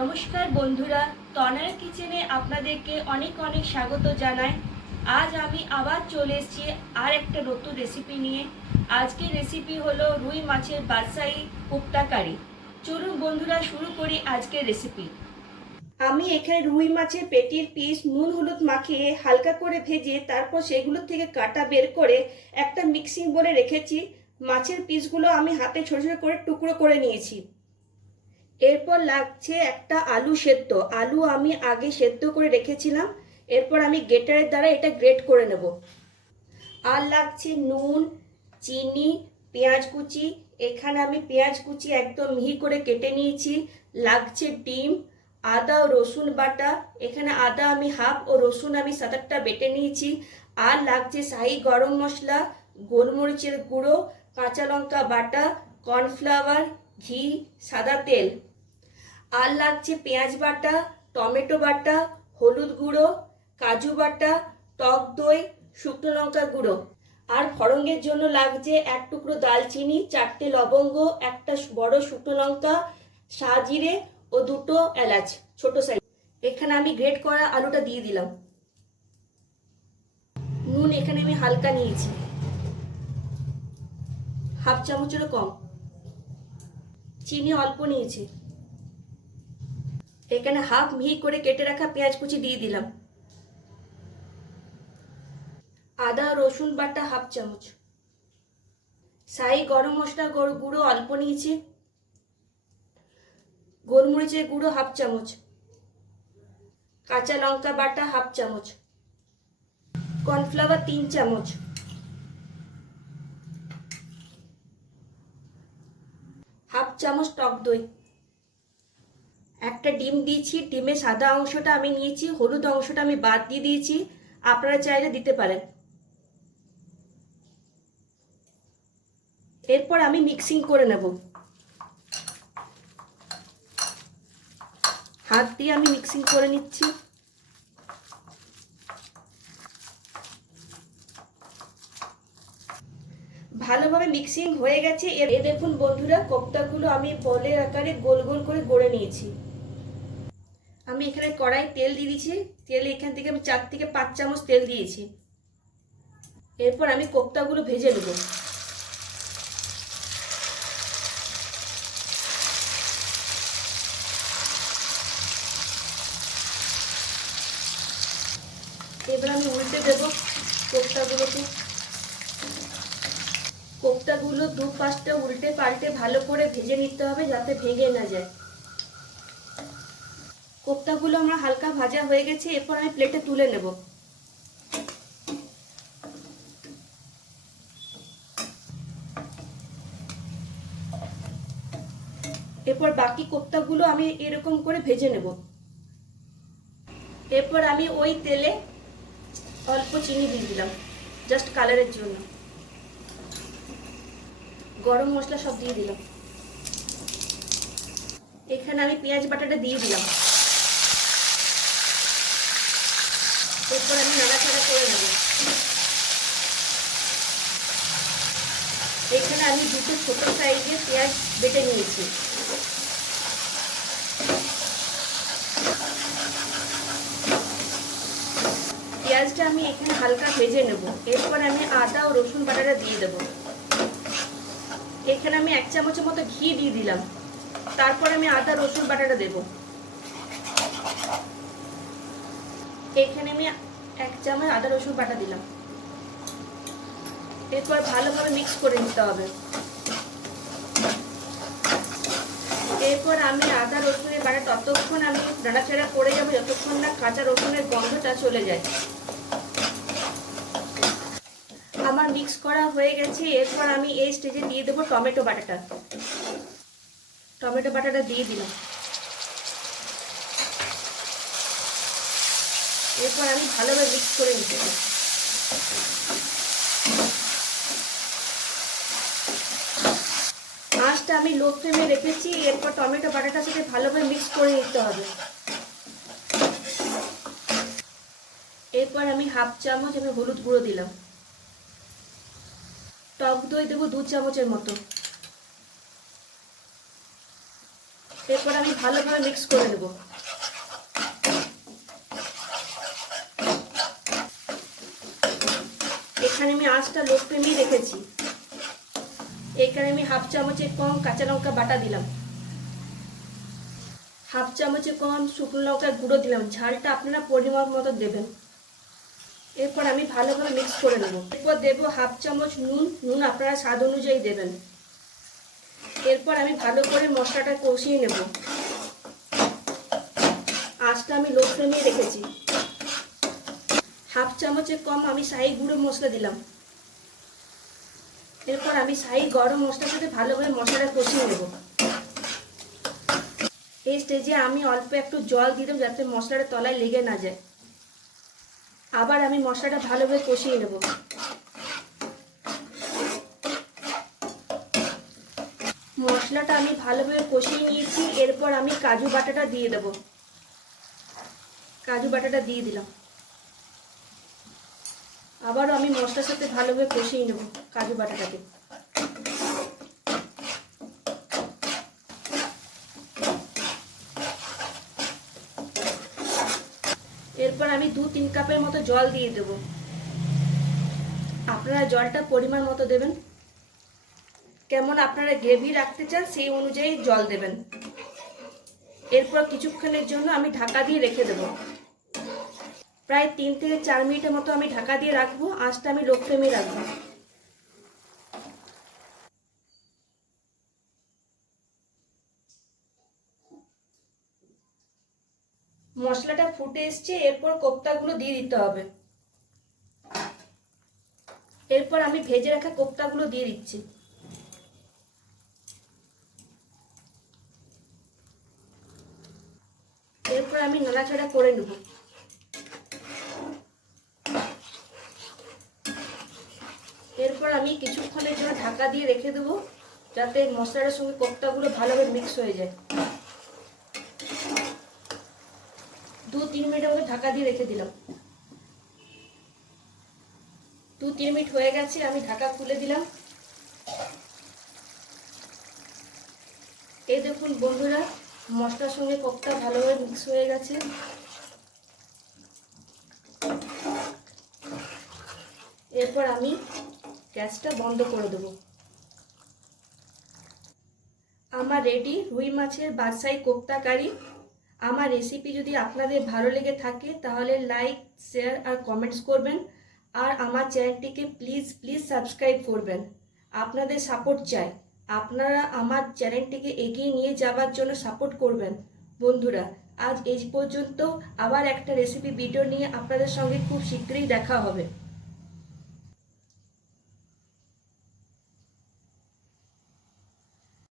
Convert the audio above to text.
নমস্কার বন্ধুরা, তনার কিচেনে আপনাদেরকে অনেক অনেক স্বাগত জানাই। আজ আমি আবার চলে এসেছি আর একটা নতুন রেসিপি নিয়ে। আজকের রেসিপি হলো রুই মাছের বাদশাহী কোপ্তা কারি। চলুন বন্ধুরা শুরু করি আজকের রেসিপি। আমি এখানে রুই মাছের পেটির পিস নুন হলুদ মাখিয়ে হালকা করে ভেজে তারপর সেগুলো থেকে কাটা বের করে একটা মিক্সিং বোলে রেখেছি। মাছের পিসগুলো আমি হাতে ছোট ছোট করে টুকরো করে নিয়েছি। এরপর লাগছে একটা আলু সেদ্ধ। আলু আমি আগে সেদ্ধ করে রেখেছিলাম। এরপর আমি গ্রেটারের দ্বারা এটা গ্রেট করে নেব। আর লাগছে নুন, চিনি, পেঁয়াজ কুচি। এখানে আমি পেঁয়াজ কুচি একদম মিহি করে কেটে নিয়েছি। লাগছে ডিম, আদা ও রসুন বাটা। এখানে আদা আমি হাফ ও রসুন আমি 7-8টা বেটে নিয়েছি। আর লাগছে শাহি গরম মশলা, গোলমরিচের গুঁড়ো, কাঁচা লঙ্কা বাটা, কর্নফ্লাওয়ার, ঘি, সাদা তেল। আর লাগছে পেঁয়াজ বাটা, টমেটো বাটা, হলুদ গুঁড়ো, কাজু বাটা, টক দই, শুকনো লঙ্কা গুঁড়ো। আর ফড়ঙের জন্য লাগছে এক টুকরো দালচিনি, 4টে লবঙ্গ, একটা বড় শুকনো লঙ্কা, সাজিরে ও 2টো এলাচ ছোট সাইজ। এখানে আমি গ্রেট করা আলুটা দিয়ে দিলাম। নুন এখানে আমি হালকা নিয়েছি, হাফ চামচেরও কম। চিনি অল্প নিয়েছি। এখানে হাফ মিহি করে কেটে রাখা পেঁয়াজ কুচি দিয়ে দিলাম। আদা রসুন বাটা হাফ চামচ, শাহি গরম মশলা গুঁড়ো অল্প নিয়েছি, গোলমরিচের গুঁড়ো হাফ চামচ, কাঁচা লঙ্কা বাটা হাফ চামচ, কর্নফ্লাওয়ার 3 চামচ, হাফ চামচ টক দই। একটা ডিম দিয়েছি। ডিমের সাদা অংশটা আমি নিয়েছি, হলুদ অংশটা আমি বাদ দিয়ে দিয়েছি। আপনারা চাইলে দিতে পারেন। এরপর আমি মিক্সিং করে নেব। হাত দিয়ে আমি মিক্সিং করে নিচ্ছি। ভালোভাবে মিক্সিং হয়ে গেছে। এ দেখুন বন্ধুরা, কোপ্তাগুলো আমি বলের আকারে গোল গোল করে গড়ে নিয়েছি। আমি এখানে কড়াই তেল দিয়ে দিয়েছি। তেল এখান থেকে আমি 4 থেকে 5 চামচ তেল দিয়েছি। এরপর আমি কোপ্তাগুলো ভেজে নেব। এবার আমি উল্টে দেব কোপ্তাগুলোকে। কোপ্তাগুলো 2-5টা উল্টে পাল্টে ভালো করে ভেজে নিতে হবে যাতে ভেঙে না যায়। কোপ্তাগুলো আমার হালকা ভাজা হয়ে গেছে। এরপর আমি প্লেটে তুলে নেব। এরপর বাকি কোপ্তাগুলো আমি এরকম করে ভেজে নেব। এরপর আমি ওই তেলে অল্প চিনি দিয়ে দিলাম জাস্ট কালারের জন্য। গরম মশলা সব দিয়ে দিলাম। এখানে আমি পেঁয়াজ বাটাটা দিয়ে দিলাম। এরপর আমি নাড়াচাড়া করে নেব। এখানে আমি 2টো ছোট সাইজের পেঁয়াজ বেটে নিয়েছি। পেঁয়াজটা আমি এখানে হালকা ভেজে নেব। এরপর আমি আদা ও রসুন বাটাটা দিয়ে দেব। এখানে আমি 1 চামচের মতো ঘি দিয়ে দিলাম। তারপর আমি আদা রসুন বাটাটা দেব। এখানে আমি 1 চামচ আদা রসুন বাটা দিলাম। এরপর ভালোভাবে মিক্স করে নিতে হবে। এরপর আমি আদা রসুনের বাটা ততক্ষণ আমি নাড়াচাড়া করে যাবো যতক্ষণ না কাঁচা রসুনের গন্ধটা চলে যায়। আমার মিক্স করা হয়ে গেছে। এরপর আমি এই স্টেজে দিয়ে দেবো টমেটো বাটাটা। টমেটো বাটাটা দিয়ে দিলাম। এরপর আমি ভালোভাবে মিক্স করে নিতে হবে। আঁচটা আমি লো ফ্লেমে রেখেছি। এরপর টমেটো বাটাটার সাথে ভালোভাবে মিক্স করে নিতে হবে। এরপর আমি হাফ চামচ আমি হলুদ গুঁড়ো দিলাম। টক দই দেবো 2 চামচের মতো। এরপর আমি ভালোভাবে মিক্স করে নেব। এখানে আমি আঁচটা লো ফ্লেমেই রেখেছি। এখানে আমি হাফ চামচের কম কাঁচা লঙ্কা বাটা দিলাম, হাফ চামচের কম শুকনো লঙ্কার গুঁড়ো দিলাম। ঝালটা আপনারা পরিমাণ মতো দেবেন। এরপর আমি ভালোভাবে মিক্স করে নেব। এরপর দেব হাফ চামচ নুন, নুন আপনারা স্বাদ অনুযায়ী দেবেন। এরপর আমি ভালো করে মশলাটা কষিয়ে নেব। আঁচটা আমি লো ফ্লেমে রেখেছি। হাফ চামচের কম আমি শাহি গুঁড়ো মশলা দিলাম। এরপর আমি শাহি গরম মশলার সাথে ভালোভাবে মশলাটা কষিয়ে নেব। এই স্টেজে আমি অল্প একটু জল দিয়ে দেবো যাতে মশলাটা তলায় লেগে না যায়। আবার আমি মশলাটা ভালোভাবে কষিয়ে নেব। মশলাটা আমি ভালোভাবে কষিয়ে নিয়েছি। এরপর আমি কাজু বাটাটা দিয়ে দেব। কাজু বাটাটা দিয়ে দিলাম। আবারও আমি মশলার সাথে ভালোভাবে কষিয়ে নেব কাজু বাটাটাকে। এরপর আমি 2-3 কাপের মতো জল দিয়ে দেব। আপনারা জলটা পরিমাণ মতো দেবেন। কেমন আপনারা গ্রেভি রাখতে চান সেই অনুযায়ী জল দেবেন। এরপর কিছুক্ষণের জন্য আমি ঢাকা দিয়ে রেখে দেব। প্রায় 3 থেকে 4 মিনিটের মতো আমি ঢাকা দিয়ে রাখবো। আঁচটা আমি লো ফ্লেমে রাখবো। মশলাটা ফুটে এসছে। এরপর কোপ্তাগুলো দিয়ে দিতে হবে। এরপর আমি ভেজে রাখা কোপ্তাগুলো দিয়ে দিচ্ছি। এরপর আমি নাড়াচাড়া করে নেব। এরপর আমি কিছুক্ষণের জন্য ঢাকা দিয়ে রেখে দেবো যাতে মশলাটার সঙ্গে কোপ্তাগুলো ভালোভাবে মিক্স হয়ে যায়। 2-3 মিনিটের মতো ঢাকা দিয়ে রেখে দিলাম। 2-3 মিনিট হয়ে গেছে। আমি ঢাকা খুলে দিলাম। এই দেখুন বন্ধুরা, মশলার সঙ্গে কোপ্তা ভালোভাবে মিক্স হয়ে গেছে। এরপর আমি গ্যাসটা বন্ধ করে দেব। আমার রেডি রুই মাছের বাদশাহী কোপ্তা কারি। আমার রেসিপি যদি আপনাদের ভালো লেগে থাকে তাহলে লাইক, শেয়ার আর কমেন্টস করবেন। আর আমার চ্যানেলটিকে প্লিজ প্লিজ সাবস্ক্রাইব করবেন। আপনাদের সাপোর্ট চাই। আপনারা আমার চ্যানেলটিকে এগিয়ে নিয়ে যাওয়ার জন্য সাপোর্ট করবেন। বন্ধুরা, আজ এই পর্যন্ত। আবার একটা রেসিপি ভিডিও নিয়ে আপনাদের সঙ্গে খুব শীঘ্রই দেখা হবে।